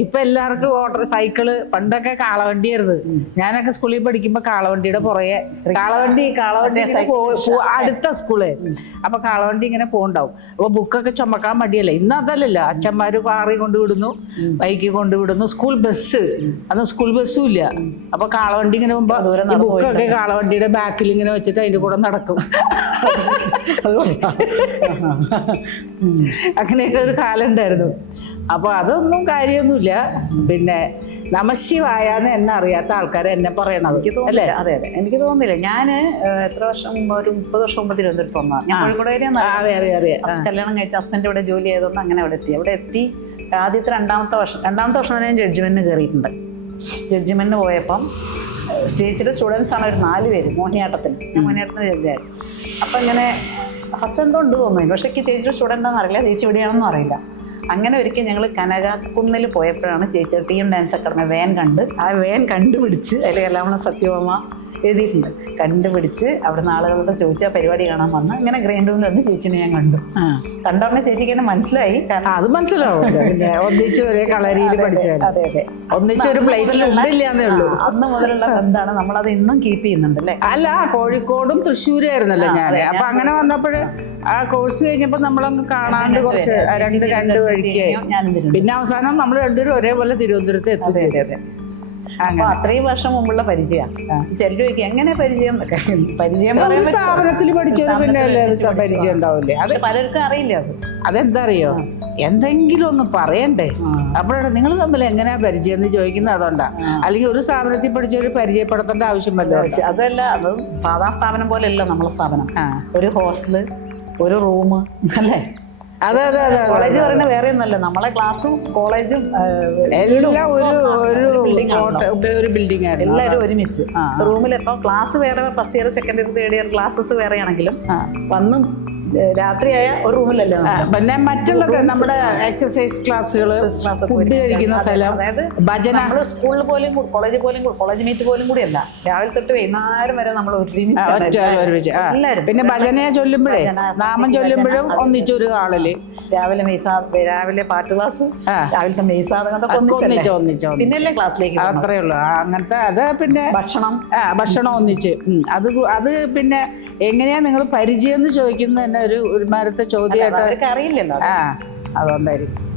ഇപ്പൊ എല്ലാവർക്കും auto cycle പണ്ടൊക്കെ കാളവണ്ടിയായിരുന്നു. ഞാനൊക്കെ സ്കൂളിൽ പഠിക്കുമ്പോ കാളവണ്ടിയുടെ പുറകെ കാളവണ്ടി അടുത്ത സ്കൂള്. അപ്പൊ കാളവണ്ടി ഇങ്ങനെ പോണ്ടാവും. അപ്പൊ ബുക്കൊക്കെ ചുമക്കാൻ മടിയല്ലേ. ഇന്ന് അതല്ലല്ലോ, അച്ഛന്മാര് കാറി കൊണ്ടുവിടുന്നു, ബൈക്കിൽ കൊണ്ടുവിടുന്നു. സ്കൂൾ ബസ്, അന്ന് സ്കൂൾ ബസ്സും ഇല്ല. അപ്പൊ കാളവണ്ടി ഇങ്ങനെ പോകുമ്പോ ഈ ബുക്കൊക്കെ കാളവണ്ടിയുടെ ബാക്കിൽ ഇങ്ങനെ വെച്ചിട്ട് അതിന്റെ കൂടെ നടക്കും. അങ്ങനെയൊക്കെ ഒരു കാലം ഉണ്ടായിരുന്നു. അപ്പോൾ അതൊന്നും കാര്യമൊന്നുമില്ല. പിന്നെ നമശിവായാന്ന് എന്നെ അറിയാത്ത ആൾക്കാർ എന്നെ പറയണത് എനിക്ക് തോന്നില്ല. അതെ അതെ, എനിക്ക് തോന്നുന്നില്ല. ഞാൻ എത്ര വർഷം മുമ്പ്, ഒരു 30 വർഷം മുമ്പ് തിരുവനന്തപുരത്ത് വന്നതാണ്. ഞാൻ കോഴിക്കോട് കല്യാണം കഴിച്ച ഹസ്ബൻഡ് ഇവിടെ ജോലി ചെയ്തുകൊണ്ട് അങ്ങനെ അവിടെ എത്തി ആദ്യത്തെ രണ്ടാമത്തെ വർഷം തന്നെ ഞാൻ ജഡ്ജ്മെന്റിന് കയറിയിട്ടുണ്ട്. ജഡ്ജ്മെന്റിന് പോയപ്പം ചേച്ചിയുടെ സ്റ്റുഡൻസ് ആണ് ഒരു 4 പേര് മോഹിനിയാട്ടത്തിന്. ഞാൻ മോഹിനിയാട്ടത്തിന് ജഡ്ജായിരുന്നു. അപ്പം ഇങ്ങനെ ഫസ്റ്റ് എന്തോ ഉണ്ട് തോന്നുന്നു, പക്ഷേ ചേച്ചിയുടെ സ്റ്റുഡൻ്റാണെന്ന് അറിയില്ല, ചേച്ചി എവിടെയാണെന്നും അറിയില്ല. അങ്ങനെ ഒരിക്കൽ ഞങ്ങൾ കനകാക്കുന്നിൽ പോയപ്പോഴാണ് ചേച്ചി ടീം ഡാൻസ് അക്കാദമി വേൻ കണ്ട്, ആ വേൻ കണ്ടുപിടിച്ച് അതിൽ കലാമണ സത്യഭാമ എഴുതിയിട്ടുണ്ട്. കണ്ടുപിടിച്ച് അവിടെ നിന്ന് ആളുകളോട് ചോദിച്ചാൽ പരിപാടി കാണാൻ വന്ന് ഇങ്ങനെ ഗ്രൈൻഡ് റൂമിൽ വന്ന് ചേച്ചിനെ ഞാൻ കണ്ടു. കണ്ടോടനെ ചേച്ചിക്ക് എന്നെ മനസ്സിലായി. അത് മനസ്സിലാവും, ഒന്നിച്ച് ഒരേ കളരിയിൽ പഠിച്ചത്. അതെ അതെ, ഒന്നിച്ചൊരു പ്ലേറ്റിൽ ഉള്ളില്ലാന്നേ ഉള്ളൂ. അന്ന് മുതലുള്ള ബന്ധാണ്, നമ്മളത് ഇന്നും കീപ്പ് ചെയ്യുന്നുണ്ട് അല്ലേ. അല്ല, കോഴിക്കോടും തൃശ്ശൂരും ആയിരുന്നല്ലോ ഞാൻ. അപ്പൊ അങ്ങനെ വന്നപ്പോഴ് ആ കോഴ്സ് കഴിഞ്ഞപ്പോ നമ്മളൊന്ന് കാണാണ്ട് കുറച്ച് രണ്ട് വഴിക്കായി. പിന്നെ അവസാനം നമ്മൾ രണ്ടുപേരും ഒരേപോലെ തിരുവനന്തപുരത്ത് എത്തും. അപ്പൊ അത്രയും വർഷം മുമ്പുള്ള പരിചയമാണ്. ചിലർ ചോദിക്കും എങ്ങനെ പരിചയം എന്നൊക്കെ. പരിചയം സ്ഥാപനത്തിൽ പഠിച്ചത് പിന്നെ പരിചയം ഉണ്ടാവില്ലേ. അത് പലർക്കും അറിയില്ല. അതെന്താ അറിയോ, എന്തെങ്കിലും ഒന്ന് പറയണ്ടേ. അപ്പോഴാണ് നിങ്ങൾ തമ്മിൽ എങ്ങനെയാ പരിചയം എന്ന് ചോദിക്കുന്നത്. അതുകൊണ്ടാ. അല്ലെങ്കിൽ ഒരു സ്ഥാപനത്തിൽ പഠിച്ചവര് പരിചയപ്പെടുത്തേണ്ട ആവശ്യമല്ലോ. അതല്ല, അത് സാധാ സ്ഥാപനം പോലെയല്ല നമ്മളെ സ്ഥാപനം. ഒരു ഹോസ്റ്റല്, ഒരു റൂം അല്ലേ. അതെ അതെ അതെ. കോളേജ് പറയുന്ന വേറെ ഒന്നല്ല, നമ്മളെ ക്ലാസ്സും കോളേജും എല്ലാം ഒരു ബിൽഡിംഗ് ആണ്. എല്ലാവരും ഒരുമിച്ച് റൂമിൽ. ഇപ്പം ക്ലാസ് വേറെ, first year second year third year classes വേറെ ആണെങ്കിലും വന്നും രാത്രിയായ ഒരു റൂമിലല്ലേ. പിന്നെ മറ്റുള്ളത് നമ്മുടെ എക്സസൈസ് ക്ലാസ്സുകൾ, ഫുഡ് കഴിക്കുന്ന സ്ഥലം, അതായത് ഭജന. നമ്മൾ സ്കൂളിൽ പോലും കോളേജ് മീറ്റ് പോലും കൂടി അല്ല, രാവിലെ തൊട്ട് വൈകുന്നേരം വരെ നമ്മൾ ഒരുമിച്ച് എല്ലാവരും. പിന്നെ ഭജനയെ ചൊല്ലുമ്പോഴേ, നാമം ചൊല്ലുമ്പോഴും ഒന്നിച്ചൊരു ആളല്. രാവിലെ പാട്ട് ക്ലാസ്, രാവിലത്തെ മെയ്സാദം പിന്നെ ക്ലാസ്സിലേക്ക് അത്രേ ഉള്ളൂ. അങ്ങനത്തെ അത്. പിന്നെ ഭക്ഷണം ഒന്നിച്ച്. അത് പിന്നെ എങ്ങനെയാ നിങ്ങൾ പരിചയം എന്ന് ചോദിക്കുന്നത് തന്നെ ഒരു മരത്തെ ചോദ്യമായിട്ട് അറിയില്ലല്ലോ. അതുകൊണ്ടായിരിക്കും.